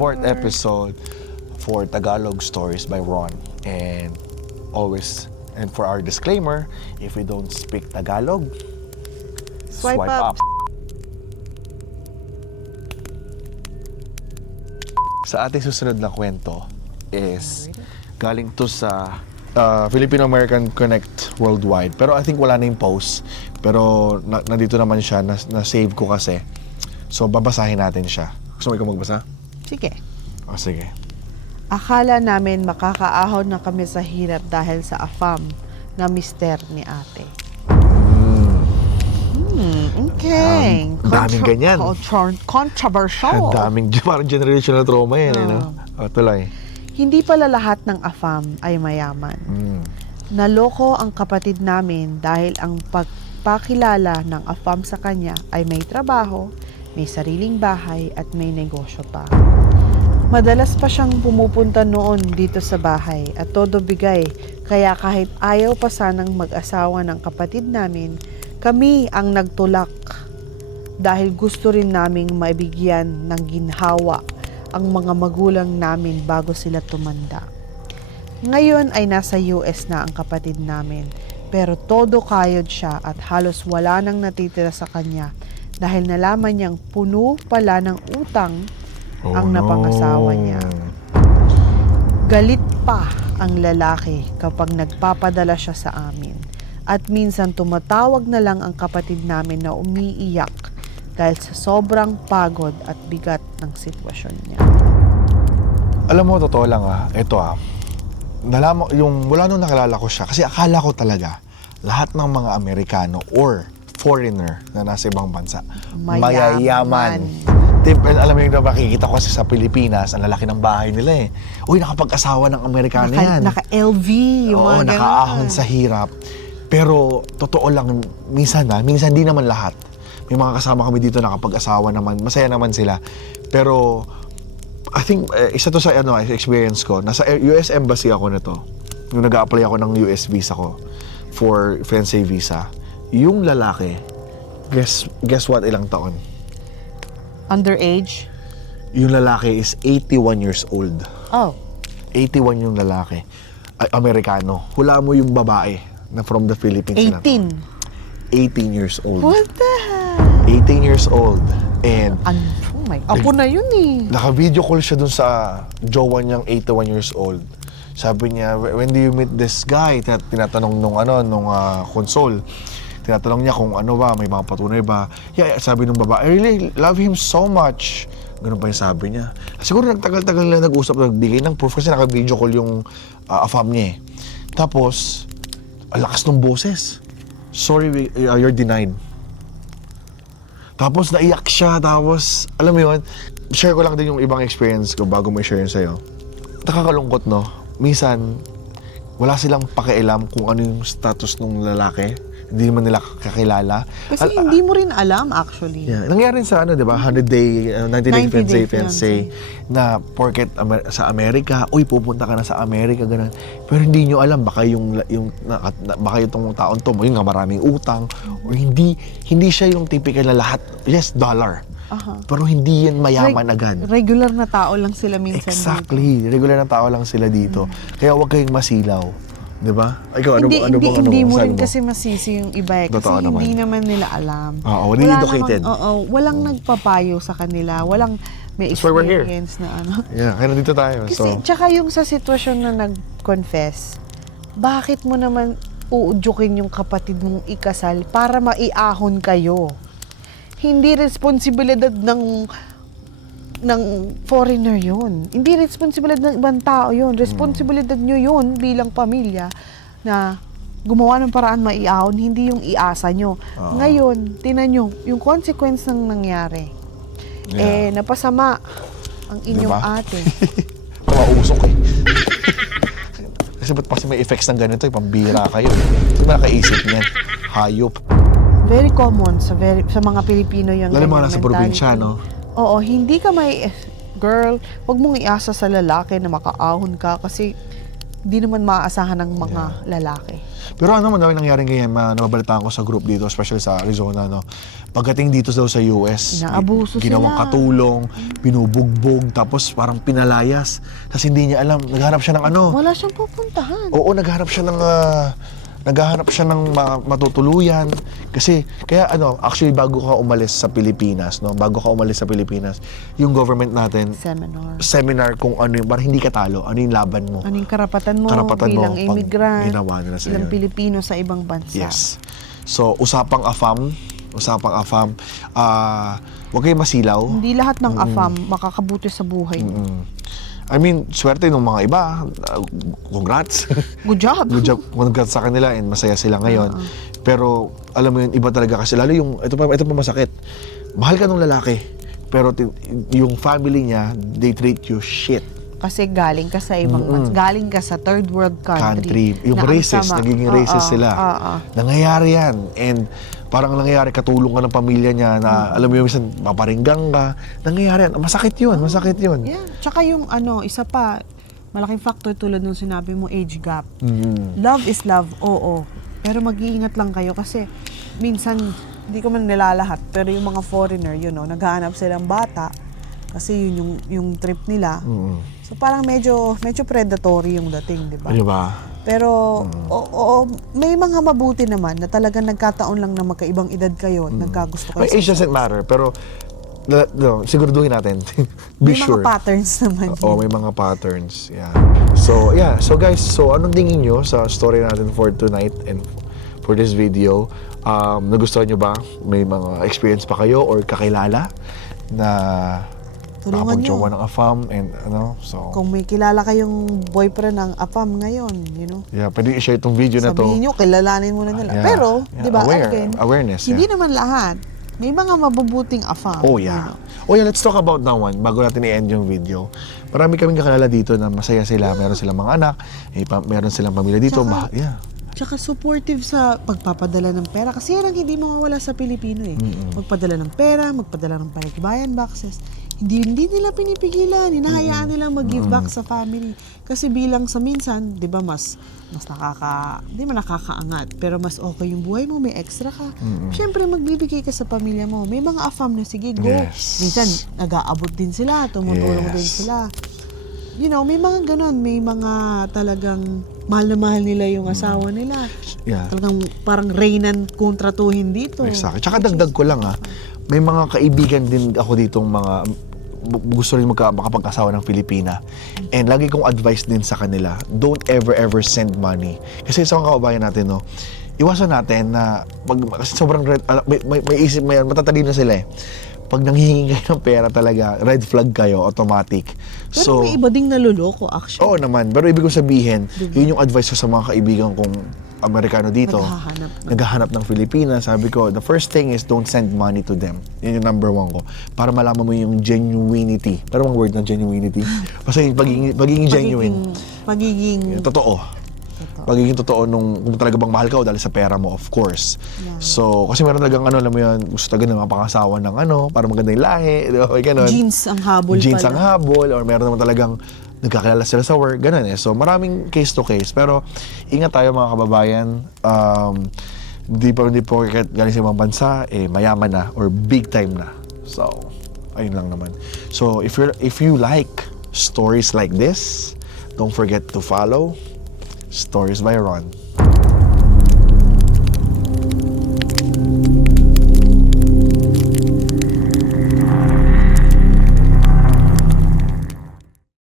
fourth episode for Tagalog Stories by Ron. And for our disclaimer, if we don't speak Tagalog, swipe up. Sa ating susunod na kwento is galing to sa Filipino-American Connect Worldwide. Pero I think wala na yung post. Pero nandito naman siya, na-save ko kasi. So, babasahin natin siya. Gusto mo ikaw magbasa? Sige. O, sige. Akala namin makakaahon na kami sa hirap dahil sa afam na mister ni ate. Okay. Daming ganyan. Controversial. Daming, parang generational trauma yan. Tuloy. Hindi pala lahat ng afam ay mayaman. Naloko ang kapatid namin dahil ang pagpakilala ng afam sa kanya ay may trabaho, may sariling bahay at may negosyo pa. Madalas pa siyang pumupunta noon dito sa bahay at todo bigay, kaya kahit ayaw pa sanang mag-asawa ng kapatid namin, kami ang nagtulak dahil gusto rin naming maibigyan ng ginhawa ang mga magulang namin bago sila tumanda. Ngayon ay nasa US na ang kapatid namin, pero todo kayod siya at halos wala nang natitira sa kanya dahil nalaman niyang puno pala ng utang ang napangasawa niya. Galit pa ang lalaki kapag nagpapadala siya sa amin at minsan tumatawag na lang ang kapatid namin na umiiyak dahil sa sobrang pagod at bigat ng sitwasyon niya. Alam mo, totoo lang ito nalaman, mula nung nakilala ko siya, kasi akala ko talaga, lahat ng mga Amerikano or foreigner na nasa ibang bansa, mayayaman. Alam mo yung nakikita ko kasi sa Pilipinas, ang lalaki ng bahay nila Uy, nakapag-asawa ng Amerikano yan. Naka-LV, yung mga nakaahon sa hirap. Pero, totoo lang, minsan di naman lahat. May mga kasama kami dito nakapag-asawa naman, masaya naman sila. Pero, I think, isa to sa experience ko. Nasa US Embassy ako nito. Yung nag-a-apply ako ng US visa ko for fiancé visa. Yung lalaki, guess what, ilang taon? Underage? Yung lalaki is 81 years old. Oh. 81 yung lalaki. Amerikano. Hula mo yung babae na from the Philippines. 18? 18 years old. What the heck? 18 years old. And oh my, apo na yun naka-video call siya dun sa jowa niyang 81 years old. Sabi niya, when do you meet this guy? Tinatanong nung console. Tinatanong niya kung ano ba, may mga patunay ba. Yeah, sabi nung babae, I really love him so much. Ganun pa yung sabi niya. Siguro nagtagal-tagal na nag-usap, nagbigay ng proof kasi naka-video call yung afam niya Tapos, ang lakas ng boses. Sorry, you're denied. Tapos naiyak siya, tapos alam mo yun, share ko lang din yung ibang experience ko bago may share yun sa'yo. Nakakalungkot, no? Minsan, wala silang pakialam kung ano yung status ng lalaki. Hindi naman nila kakilala. Kasi hindi mo rin alam, actually. Yeah. Nangyari sa 90 day fiancé, na porket sa Amerika, uy, pupunta ka na sa Amerika, ganun. Pero hindi nyo alam, baka baka itong taon to, yung nga maraming utang, or hindi siya yung typical na lahat, yes, dollar. Pero hindi yan mayaman agad. Regular na tao lang sila minsan. Exactly. Dito. Regular na tao lang sila dito. Kaya huwag kayong masilaw. Diba? Ikaw, hindi mo rin kasi masisi yung iba kasi hindi naman nila alam. Hindi educated. Walang nagpapayo sa kanila. Walang may experience na Yeah, kaya nandito tayo. Kasi, tsaka yung sa sitwasyon na nag-confess, bakit mo naman uudyukin yung kapatid mong ikasal para maiahon kayo? Hindi responsibilidad ng foreigner yun. Hindi responsibilidad ng ibang tao yun. Responsibilidad nyo yun bilang pamilya na gumawa ng paraan maiahon, hindi yung iasa nyo. Ngayon, tinan nyo, yung consequence ng nangyari. Napasama ang inyong ate. Mausok Kasi ba't kasi may effects ng ganito, pambira kayo. Hindi ba nakaisip niyan? Hayop. Very common sa mga Pilipino yung lalo mga nasa probinsya, no? Oo, hindi ka girl, wag mong iasa sa lalaki na makaahon ka kasi Di naman maaasahan ng mga lalaki. Pero ano man daw yung nangyaring ganyan, nababalitaan ko sa group dito, especially sa Arizona, no? Pagdating dito daw sa US, Inaabuso ginawang sila. katulong, binubugbog, tapos parang pinalayas. Tapos hindi niya alam, naghanap siya ng ano. Wala siyang pupuntahan. Oo, naghahanap siya ng matutuluyan. Kasi, kaya actually bago ka umalis sa Pilipinas, yung government natin, seminar kung ano yung, parang hindi ka talo, ano yung laban mo. Anong karapatan mo pag bilang immigrant, ginawa nila sa'yo. bilang Pilipino sa ibang bansa. Yes. So, usapang AFAM, huwag kayong masilaw. Hindi lahat ng AFAM makakabuti sa buhay mo. I mean, swerte ng mga iba. Congrats. Good job. Good job. Congrats sa kanila and masaya sila ngayon. Pero, alam mo yun, iba talaga kasi. Lalo yung, ito pa masakit. Mahal ka ng lalaki. Pero yung family niya, they treat you shit. Kasi galing ka sa ibang bansa. Galing ka sa third world country. Yung na ang racist, sama. nagiging racist sila. Nangyayari yan. And parang nangyayari, katulong ka ng pamilya niya na, alam mo yung minsan, paparinggang ka. Nangyayari yan. Masakit yun. Yeah. Tsaka yung isa pa, malaking factor tulad nung sinabi mo, age gap. Love is love, oo. Pero mag-iingat lang kayo kasi minsan, hindi ko man nilalahat, pero yung mga foreigner, naghahanap silang bata kasi yun yung trip nila. So parang medyo predatory yung dating, di ba? Ano ba? Pero may mga mabuti naman na talagang nagkataon lang na magkaibang edad kayo at nagkagusto kayo. May age doesn't matter, pero siguraduhin natin. Be May sure. mga patterns naman. May mga patterns. Yeah. So guys, anong tingin nyo sa story natin for tonight and for this video? Nagustuhan nyo ba? May mga experience pa kayo or kakilala na Tulungan nyo. jowa ng AFAM and so Kung may kilala kayong boyfriend ng AFAM ngayon, yeah, pwede i-share itong video na to. sabihin nyo, kilalanin mo na nila. Yeah. Pero, Yeah. di ba, Awareness, hindi naman lahat. May mga mabubuting AFAM. Oh yeah. Let's talk about that one bago natin i-end yung video. Marami kaming kakilala dito na masaya sila, meron silang mga anak, meron silang pamilya dito. Tsaka supportive sa pagpapadala ng pera. Kasi yan ang hindi mawawala sa Pilipino eh. Magpadala ng pera, magpadala ng paligbayan boxes. Hindi nila pinipigilan, hinahayaan nilang mag-give back sa family. Kasi bilang sa minsan, 'di ba, mas hindi man nakakaangat, pero mas okay yung buhay mo, may extra ka. Siyempre magbibigay ka sa pamilya mo. May mga AFAM na sige, go. Yes. Minsan nag-aabot din sila, tumutulong din sila. May mga ganon, may mga talagang mahal na mahal nila yung asawa nila. Yeah. Talagang parang reynan kontratuhin dito. Exactly. Tsaka dagdag ko lang may mga kaibigan din ako ditong mga gusto rin makapag-asawa ng Pilipina. And lagi kong advice din sa kanila, don't ever send money. Kasi sa mga kababayan natin, iwasan natin na kasi sobrang may isip, matatalino sila eh. Pag nanghihingi kayo ng pera talaga, red flag kayo, automatic. Pero may iba ding naluloko actually. Oo naman, pero ibig kong sabihin, yun yung advice ko sa mga kaibigan kong Amerikano dito, naghahanap ng Pilipinas. Sabi ko, the first thing is don't send money to them. Yun yung number 1 ko. Para malaman mo yung genuinity. Pero ang word ng genuinity. Kasi pagiging genuine. Pagiging totoo. Pagiging totoo kung talaga bang mahal ka o dahil sa pera mo, of course. Yeah. So, kasi meron talagang alam mo yun, gusto talaga ng pangasawa ng para maganda yung lahi. Ganun. Jeans ang habol Jeans ang habol. Or meron naman talagang nagkakilala sila sa work, ganun eh. So, maraming case to case. Pero, ingat tayo mga kababayan. Hindi po galing sa ibang bansa, mayaman na or big time na. So, ayun lang naman. So, if you like stories like this, don't forget to follow Stories by Ron.